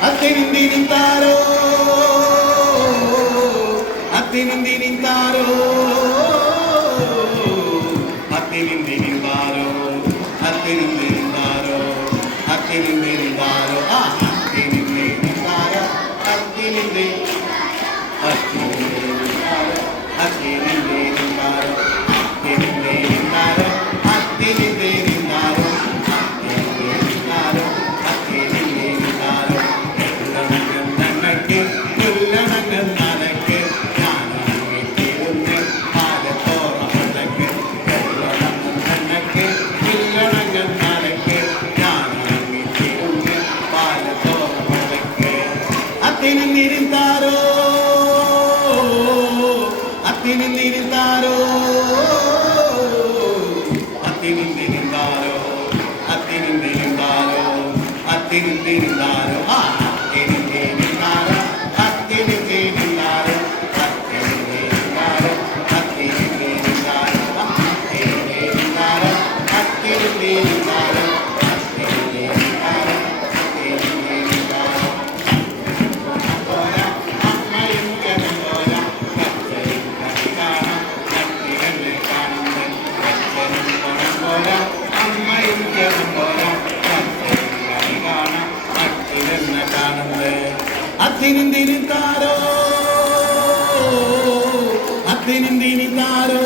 Attinindirintaro, attinindirintaro, attinindirintaro, attinindirintaro, attinindirintaro, attinindirintaro, attinindirintaro, attinindirintaro, attinindirintaro, attinindirintaro, attinindirintaro, attinindirintaro, attinindirintaro. Attinindirintaro, attinindirintaro, attinindirintaro, attinindirintaro, attinindirintaro, attinindirintaro, attinindirintaro, attinindirintaro, attinindirintaro, attinindirintaro, attinindirintaro, attinindirintaro, attinindirintaro. Attinindirintaro, attinindirintaro,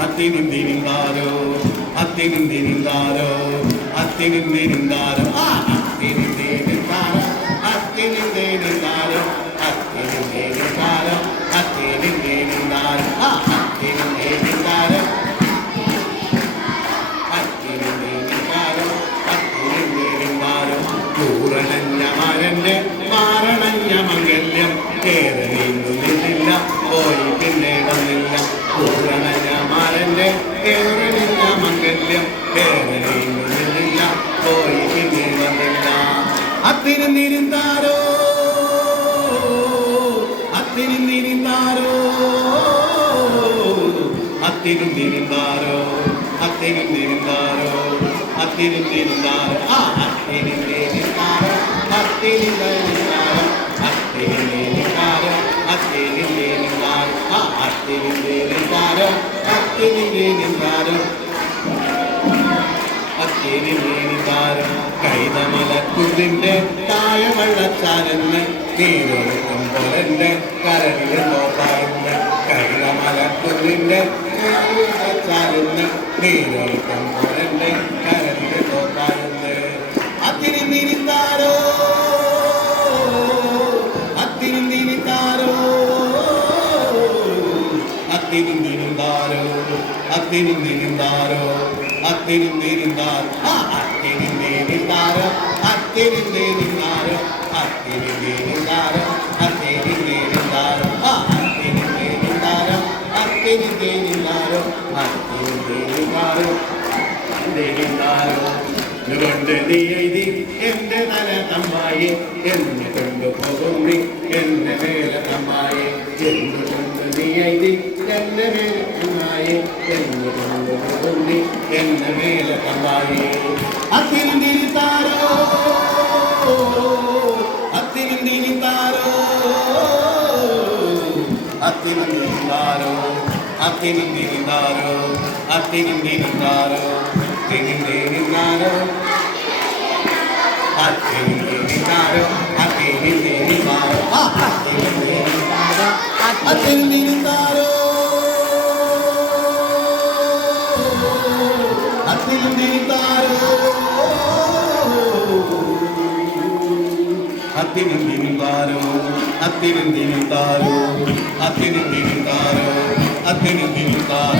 attinindirintaro, attinindirintaro, attinindirintaro, attinindirintaro, attinindirintaro, attinindirintaro, attinindirintaro, attinindirintaro, attinindirintaro, attinindirintaro. പൂരണഞ്ഞ മരന്റെ മാരണഞ്ഞ മംഗല്യം ഏറെ നീങ്ങുന്നില്ല, പോയി പിന്നിടുന്നില്ല. പൂരണഞ്ഞ മരന്റെ ഏറണിഞ്ഞ മംഗല്യം ഏറെ നീങ്ങുന്നില്ല, പോയി പിന്നിടുന്നില്ല. അത്തിനിന്നിരുന്നാരോ, അത്തിനിന്നിരുന്നാരോ, അത്തിനിന്നിരുന്നാരോ, അത്തിനിന്നിരുന്നാരോ, അത്തിനിന്നിരുന്നാരോ, അത്തിനിന്നിരുന്നാരോ, അത്തിനിന്നിരുന്നാരോ, അത്തിനിന്നിരുന്നാരോ, അത്തിനിന്നിരുന്നാരോ, അത്തിനിന്നിരുന്നാരോ, അത്തിനിന്നിരുന്നാരോ, അത്തിനിന്നിരുന്നാരോ. കൈതമലക്കുന്നിന്റെ താഴ വെള്ളച്ചാലെന്ന് നീരൊഴുക്കും പോലെന്റെ കരളിൽ നോക്കാറുണ്ട്. കൈതമലക്കുന്നിന്റെ വെള്ളച്ചാലെന്ന് നീരൊഴുക്കും പോലെന്റെ കരളിൽ നോക്കാറുണ്ട്. അത്തിനിന്നിരുന്നാരോ, അത്തിനിന്നിരുന്നാരോ, അത്തിനിന്നിരുന്നാരോ, അത്തിനിന്നിരുന്നാരോ, അത്തിനിന്നിരുന്നാരോ, അത്തിനിന്നിരുന്നാരോ, അത്തിനിന്നിരുന്നാരോ, അത്തിനിന്നിരുന്നാരോ, അത്തിനിന്നിരുന്നാരോ, അത്തിനിന്നിരുന്നാരോ, അത്തിനിന്നിരുന്നാരോ, അത്തിനിന്നിരുന്നാരോ, അത്തിനിന്നിരുന്നാരോ. കൊണ്ട് നീ എഴുതി എന്റെ തല തമ്മായി, എന്നെ കൊണ്ടുപോകും നീ എന്റെ മേലെ തമ്മായി. എന്തുകൊണ്ട് നീ എഴുതി എന്റെ മേലെ തമ്മായി, എന്നെ കൊണ്ടുപോകും നീ എന്റെ മേലെ തമ്മായി. അത്തിനിന്നിരുന്നാരോ, അത്തിനിന്നിരുന്നാരോ, അത്തിനിന്നിരുന്നാരോ, അത്തിനിന്നിരുന്നാരോ, അത്തിനിന്നിരുന്നാരോ, അത്തിനിന്നിരുന്നാരോ, അത്തിനിന്നിരുന്നാരോ, അത്തിനിന്നിരുന്നാരോ, അത്തിനിന്നിരുന്നാരോ, അത്തിനിന്നിരുന്നാരോ, അത്തിനിന്നിരുന്നാരോ, അത്തിനിന്നിരുന്നാരോ, അത്തിനിന്നിരുന്നാരോ, അത്തിനിന്നിരുന്നാരോ, അത്തിനിന്നിരുന്നാരോ.